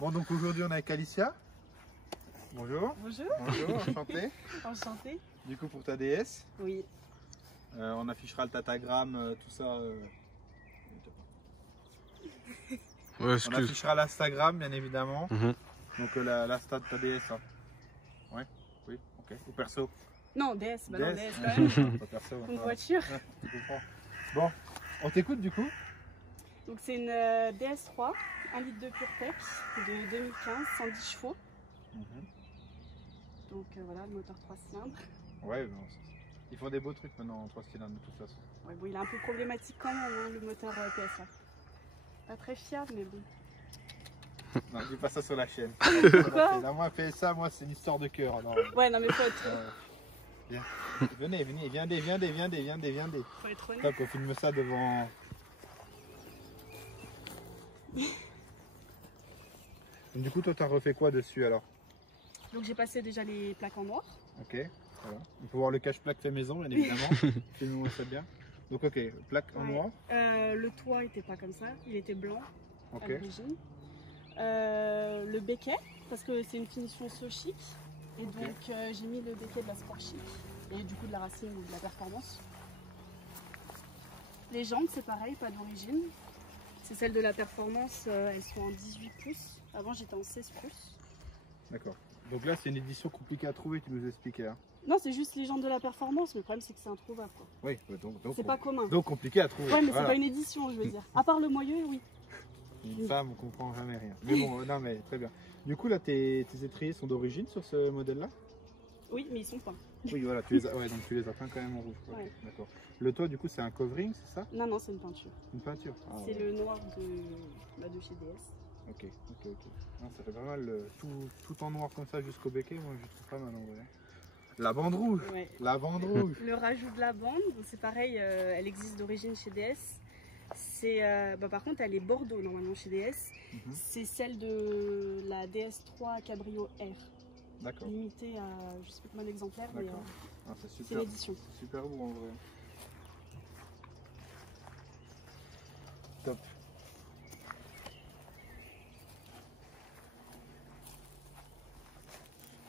Bon, donc aujourd'hui on est avec Alicia. Bonjour. Bonjour. Bonjour, enchanté. Enchantée. Du coup pour ta DS, Oui. on affichera le tatagramme, tout ça. Ouais, On affichera l'Instagram bien évidemment. Donc l'Insta de ta DS. Hein. Ouais, oui, ok. Ou perso. Non, DS, bah non, DS, DS quand même. Pas perso. Une ouais. voiture. Ouais, tu comprends. Bon, on t'écoute du coup. Donc c'est une DS3, 1 litre de PureTech de 2015, 110 chevaux. Donc voilà, le moteur 3 cylindres. Ouais, bon, ils font des beaux trucs maintenant en 3 cylindres de toute façon. Ouais, bon, il est un peu problématique quand même, hein, le moteur PSA. Pas très fiable, mais bon. Non, dis pas ça sur la chaîne. Pourquoi? Là, moi, PSA, moi, c'est une histoire de cœur. Alors, Ouais, non mais faut être, viens. Venez, viendez. faut être honnête. Top, on filme ça devant. Du coup, toi, t'as refait quoi dessus alors? Donc j'ai passé déjà les plaques en noir. Ok, voilà. On peut voir le cache-plaque fait maison, bien évidemment. Filmez-moi ça bien. Donc, ok, plaque en Ouais. noir. Le toit était pas comme ça, il était blanc à Ok, l'origine. Le béquet, parce que c'est une finition so chic. Et Ok. donc j'ai mis le béquet de la sport chic et du coup de la racine ou de la performance. Les jantes c'est pareil, pas d'origine. C'est celles de la performance, elles sont en 18 pouces. Avant j'étais en 16 pouces. d'accord. Donc là, c'est une édition compliquée à trouver, tu nous expliquais. Hein. Non, c'est juste les jantes de la performance, mais le problème c'est que c'est introuvable. Oui, donc C'est pas commun. donc compliqué à trouver. Ouais, mais Voilà. c'est pas une édition, je veux dire. À part le moyeu, oui. Une femme, on comprend jamais rien. Mais bon, non, mais très bien. Du coup, là, tes étriers sont d'origine sur ce modèle-là? Oui, mais ils sont peints. Oui, voilà, tu les as, ouais, donc tu les as peints quand même en rouge. Quoi. Ouais. Ok, d'accord. Le toit, du coup, c'est un covering, c'est ça? Non, non, c'est une peinture. Une peinture? Ah, C'est ouais. le noir de chez DS. Ok. Non, ça fait pas mal, tout en noir comme ça jusqu'au béquet, moi je trouve pas mal en vrai. La bande rouge! Ouais. La bande rouge! Le rajout de la bande, c'est pareil, elle existe d'origine chez DS. C'est, par contre, elle est Bordeaux normalement chez DS. C'est celle de la DS3 Cabrio R, D'accord. limitée à je sais pas combien d'exemplaires, mais D'accord. Ah, c'est c'est super, l'édition. super beau en vrai. Top.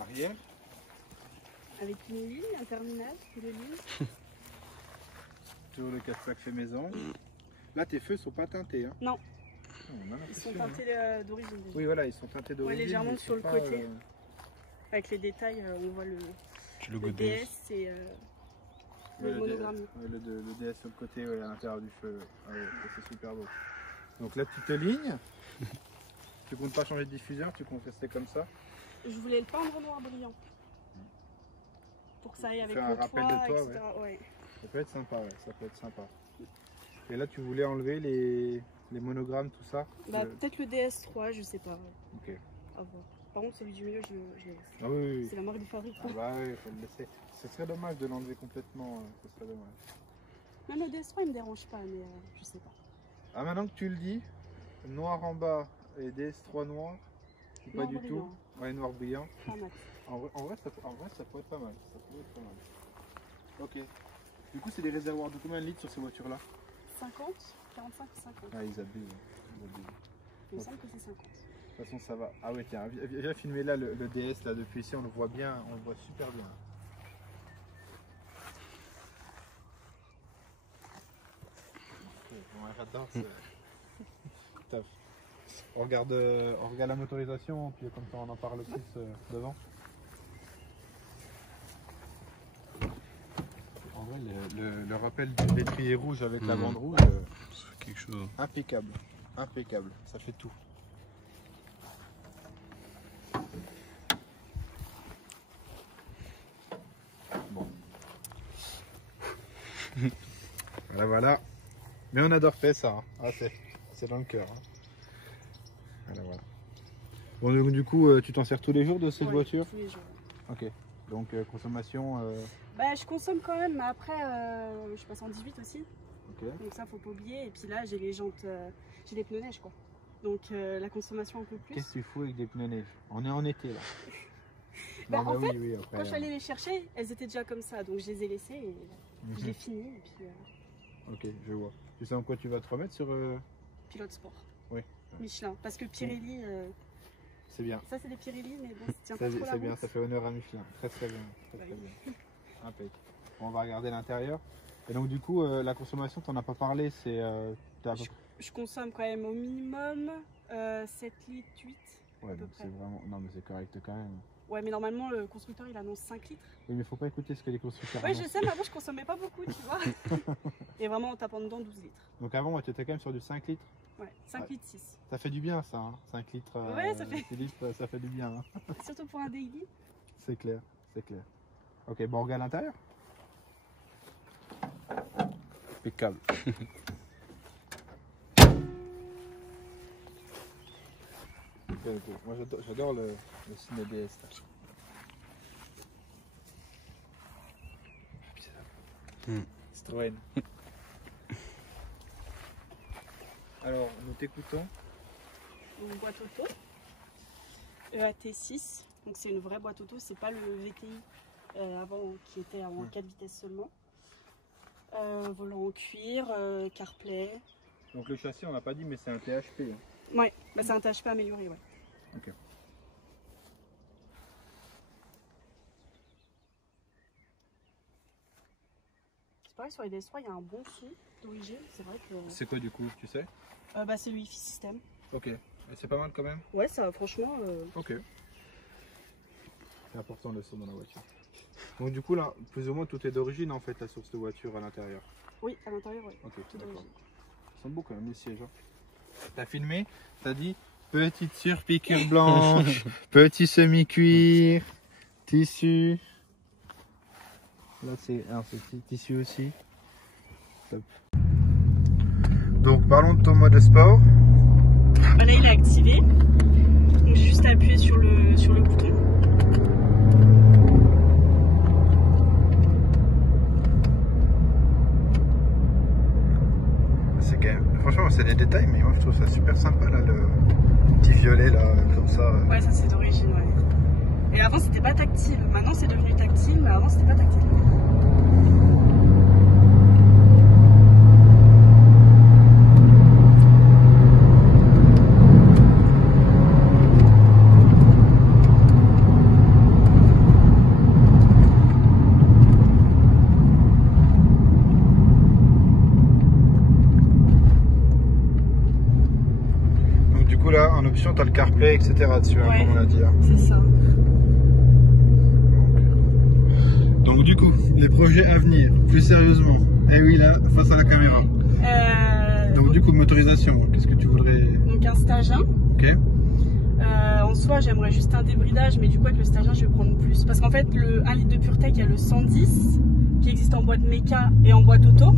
Arrière. Avec une ligne, un terminal, de ligne. Toujours le cache-plaque fait maison. Là, tes feux sont pas teintés. Hein. Non, On a ils sont l'impression, hein. teintés d'origine déjà. Oui, voilà, ils sont teintés d'origine. légèrement mais sur ils le sont côté. pas, Avec les détails, on voit le logo DS et ouais, le monogramme. ouais, le DS sur le côté, ouais, à l'intérieur du feu. Ah ouais, c'est super beau. Donc la petite ligne. Tu comptes pas changer de diffuseur, tu comptes rester comme ça. Je voulais le peindre noir brillant. Pour que ça aille avec Faire un le rappel toit, de toit, etc. Ouais. Ça peut être sympa, ouais, ça peut être sympa. Et là, tu voulais enlever les monogrammes, tout ça. Peut-être le DS3, je sais pas. Ok. À voir. Par contre, celui du milieu, je le laisse. Ah oui, oui. C'est la marque du fabrique. Ah bah oui, faut le laisser. Ce serait dommage de l'enlever complètement, ce serait dommage. Même le DS3, il me dérange pas, mais je sais pas. Ah, maintenant que tu le dis, noir en bas et DS3 noir, ou pas Noir du brillant. tout. Ouais, noir brillant. Pas mat. En vrai, ça pourrait être pas mal. Ça pourrait être pas mal. Ok. Du coup, c'est des réservoirs de combien de litres sur ces voitures-là? 50, 45 ou 50. Ah, ils abusent. Ils abusent. Il me semble que c'est 50. De toute façon, ça va. Ah ouais, tiens, viens filmer là le DS là depuis ici, on le voit bien, on le voit super bien. Ouais, j'adore. Top. On regarde la motorisation, puis comme ça on en parle plus devant. En vrai, le rappel du l'étrier rouge avec la bande rouge, Ça fait quelque chose. impeccable. Impeccable, ça fait tout. Bon. Voilà. Mais on adore faire ça. Hein. Ah, c'est dans le cœur. Hein. Voilà. Bon, donc, du coup, tu t'en sers tous les jours de cette Ouais, voiture? tous les jours. Ok. Donc, consommation. Je consomme quand même, mais après, je passe en 18 aussi. Ok. Donc ça, faut pas oublier. Et puis là, j'ai les jantes, j'ai les pneus neige, quoi. Donc la consommation un peu plus. Qu'est-ce que tu fous avec des pneus neige? On est en été là. En fait, oui, après, quand je suis allée les chercher, elles étaient déjà comme ça. Donc je les ai laissées et je les finis. Et puis Ok, je vois. Tu sais en quoi tu vas te remettre sur. pilote sport. Oui. Michelin. Parce que Pirelli, C'est bien. Ça, c'est des Pirelli, mais bon, ça tient pas trop la C'est bien, route. ça fait honneur à Michelin. Très très bien. Très, très bien. Impec. Bon, on va regarder l'intérieur. Et donc du coup, la consommation, t'en as pas parlé, c'est... Je consomme quand même au minimum 7 litres, 8 Ouais, à peu donc près. c'est vraiment... Non mais c'est correct quand même. Ouais, mais normalement, le constructeur, il annonce 5 litres. Oui, mais faut pas écouter ce que les constructeurs Ouais, je annoncent. sais, mais avant, je consommais pas beaucoup, tu vois. Et vraiment, en tapant dedans, 12 litres. Donc avant, tu étais quand même sur du 5 litres. Ouais, 5 Ouais. litres 6. Ça fait du bien ça, hein. 5 litres, Ouais, ça fait- 6 litres, ça fait du bien. Hein. Surtout pour un daily. C'est clair, c'est clair. Ok, bon, on regarde l'intérieur. Impeccable. Ok. Moi j'adore le ciné DS. Citroën. Alors, nous t'écoutons. Une boîte auto. EAT6. Donc, c'est une vraie boîte auto. C'est pas le VTI avant, qui était en 4 vitesses seulement. Volant en cuir, CarPlay. Donc le châssis, on n'a pas dit, mais c'est un THP. Hein. Ouais, bah, c'est un THP amélioré, ouais. Ok. C'est pareil, sur les DS3, il y a un bon son d'origine. C'est vrai que. C'est quoi du coup, tu sais? Bah, c'est le Wi-Fi système. Ok. C'est pas mal quand même? Ouais, ça, franchement. Ok. C'est important le son dans la voiture. Donc du coup là, plus ou moins tout est d'origine en fait, la source de voiture à l'intérieur. Oui, à l'intérieur, ouais. Ok, Tout d'accord. d'origine. Ils sont beaux quand même les sièges. Hein. T'as filmé, t'as dit petite surpiqûre blanche, petit semi-cuir, tissu. Là c'est un petit tissu aussi. Top. Donc parlons de ton mode sport. Bah, là, il est activé. Donc, j'ai juste à appuyer sur le bouton. C'est quand même, franchement c'est des détails, mais moi je trouve ça super sympa là, le petit violet là, comme ça. Ouais, ça c'est d'origine, ouais. Et avant c'était pas tactile. Maintenant c'est devenu tactile, mais avant c'était pas tactile. Donc du coup là, en option, t'as le CarPlay, etc. dessus, hein, Ouais. comme on a dit. Hein. C'est ça. Donc du coup, les projets à venir, plus sérieusement. Eh oui là, face à la caméra. Donc du coup, motorisation, qu'est-ce que tu voudrais... Donc un stage 1. Ok. En soi j'aimerais juste un débridage, mais du coup avec le stage 1 je vais prendre plus. Parce qu'en fait le 1 litre de PureTech, il y a le 110 qui existe en boîte méca et en boîte auto.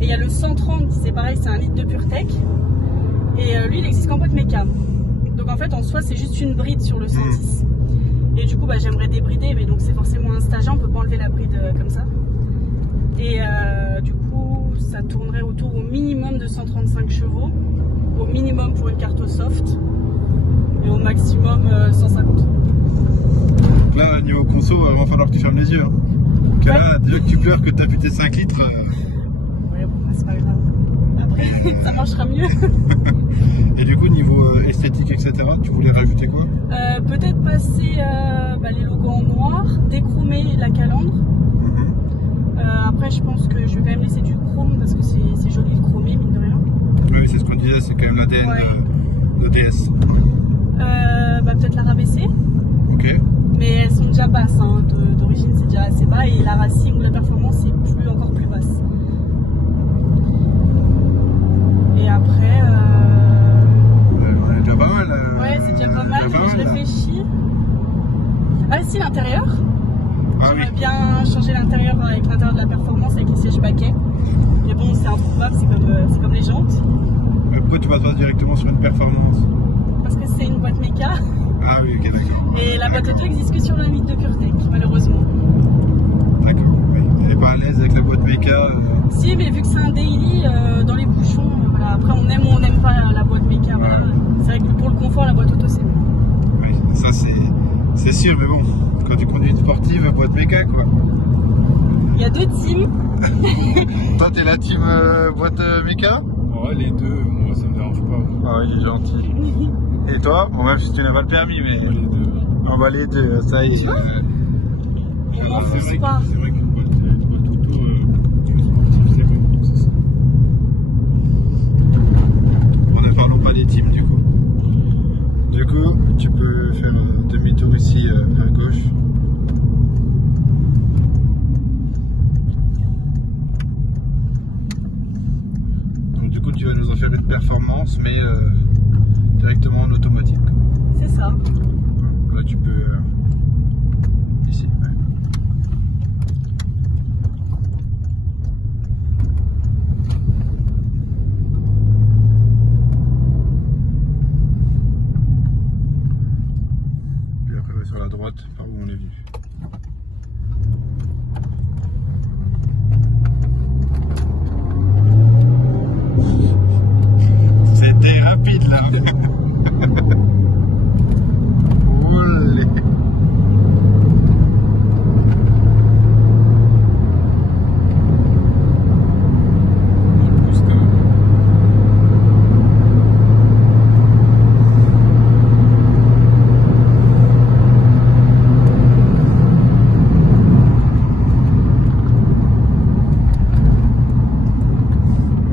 Et il y a le 130 qui c'est pareil, c'est 1 litre de PureTech. Et lui il existe qu'en boîte méca. Donc en fait en soi c'est juste une bride sur le 110. Et du coup bah, j'aimerais débrider, mais donc c'est forcément un stage 1, on peut pas enlever la bride comme ça. Et du coup ça tournerait autour au minimum de 135 chevaux. Au minimum pour une carte soft. Et au maximum 150. Donc là, niveau conso, il va falloir que tu fermes les yeux. Hein. Donc là, déjà que tu pleures que t'as pu tes 5 litres. Ouais, bon, c'est pas grave. Après, ça marchera mieux. Et du coup, niveau esthétique, etc., tu voulais rajouter quoi? Peut-être passer les logos en noir, déchromer la calandre. Après, je pense que je vais quand même laisser du chrome parce que c'est joli le chromé, mine de rien. Oui, c'est ce qu'on disait, c'est quand même l'ADN de DS. Peut-être la rabaisser. Ok. Mais elles sont déjà basses, hein. D'origine c'est déjà assez bas et la Racing ou la Performance c'est encore plus basse. Et après... On est déjà pas mal. Ouais, c'est déjà pas mal, je réfléchis. Ah si, l'intérieur. Ah J'aimerais oui. bien changer l'intérieur avec l'intérieur de la Performance avec les sièges baquets. Mais bon, c'est introuvable, c'est comme les jantes. Mais pourquoi tu vas pas directement sur une performance? Parce que c'est une boîte méca. Ah oui, ok, d'accord. Et la boîte auto existe que sur le 1 litre de PureTech, malheureusement. D'accord, oui. Elle est pas à l'aise avec la boîte méca. Si, mais vu que c'est un daily, dans les bouchons, voilà. Après on aime ou on n'aime pas la boîte méca. Voilà. C'est vrai que pour le confort, la boîte auto c'est mieux. Oui, ça c'est sûr, mais bon, quand tu conduis une sportive, boîte méca quoi. Il y a 2 teams. Toi t'es la team boîte méca? Ouais, les deux, moi ça me dérange pas. Ah oui, il est gentil. Et toi, bon, même si tu n'as pas le permis, mais on va les deux, ça y est. On n'enfonce pas. C'est vrai qu'une boîte auto, c'est bon, c'est ça. On ne parlons pas des teams du coup. Du coup, tu peux faire demi-tour ici à gauche. Donc du coup, tu vas nous en faire une performance, mais directement en automatique. C'est ça. Là, tu peux ici. Ouais. Puis après, sur la droite, par où on est venu. C'était rapide là. Olé. Il pousse quand même.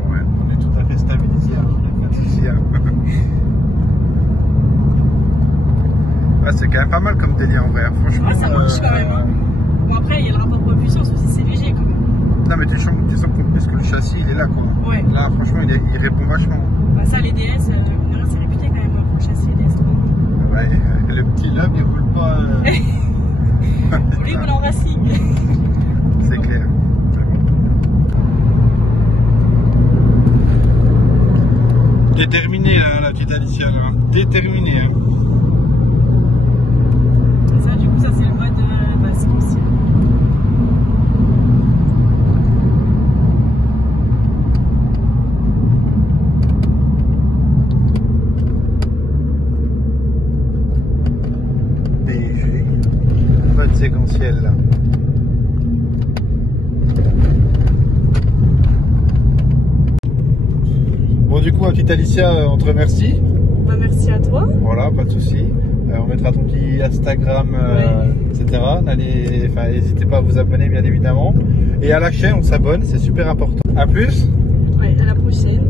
Ouais, on est tout à fait stabilisé, hein. Il n'y a pas de souci, hein. Ah, c'est quand même pas mal comme délire en vrai, hein. Franchement. Ah, ça marche quand même. Hein. Bon, après, il y a le rapport poids-puissance aussi, c'est léger quand même. Non, mais tu sens qu'en plus que le châssis il est là quoi. Ouais. Là, franchement, il répond vachement. Bah, ça, les DS, c'est réputé quand même pour le châssis DS3. Ouais, le petit lobe il roule pas. Lui, il roule en racing. C'est clair. Déterminé hein, la petite Alicia là. Déterminé hein. Et ça, du coup, ça, c'est le mode séquentiel. BG. Mode séquentiel là. Bon du coup, petite Alicia, on te remercie. Bah, merci à toi. Voilà, pas de souci. On mettra ton petit Instagram, etc. N'hésitez pas à vous abonner bien évidemment. Et à la chaîne, on s'abonne, c'est super important. A plus. Ouais, à la prochaine.